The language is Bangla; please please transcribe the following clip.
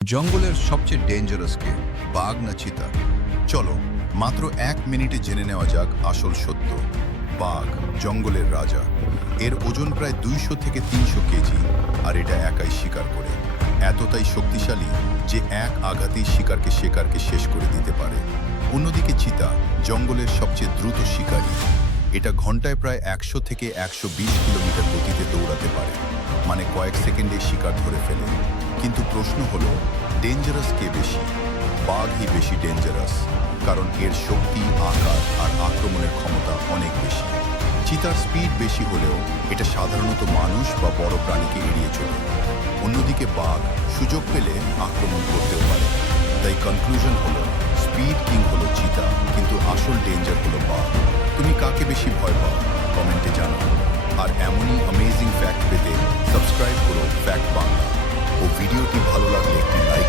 জঙ্গলের সবচেয়ে ডেঞ্জারাস কে, বাঘ না চিতা? চলো মাত্র 1 মিনিটে জেনে নেওয়া যাক আসল সত্য। বাঘ জঙ্গলের রাজা। এর ওজন প্রায় 200 থেকে 300 কেজি, আর এটা একাই শিকার করে। এতটাই শক্তিশালী যে এক আঘাতেই শিকারকে শেষ করে দিতে পারে। অন্যদিকে চিতা জঙ্গলের সবচেয়ে দ্রুত শিকারী। এটা ঘন্টায় প্রায় 100 থেকে 120 কিলোমিটার গতিতে দৌড়াতে পারে, মানে কয়েক সেকেন্ডে শিকার ধরে ফেলে। কিন্তু প্রশ্ন হলো, ডেঞ্জারাস কে বেশি? বাঘই বেশি ডেঞ্জারাস, কারণ এর শক্তি, আকার আর আক্রমণের ক্ষমতা অনেক বেশি। চিতার স্পিড বেশি হলেও এটা সাধারণত মানুষ বা বড় প্রাণীকে এড়িয়ে চলে। অন্যদিকে বাঘ সুযোগ পেলে আক্রমণ করতেও পারে। তাই কনক্লুশন হলো, স্পিড কিং হলো চিতা, কিন্তু আসল ডেঞ্জার হলো বাঘ। তুমি কাকে বেশি ভয় পাও? কমেন্টে জানাও। আর এমনই অ্যামেজিং ফ্যাক্ট পেতে সাবস্ক্রাইব করো ফ্যাক্ট বাংলা। ও ভিডিওটি ভালো লাগলে একটি লাইক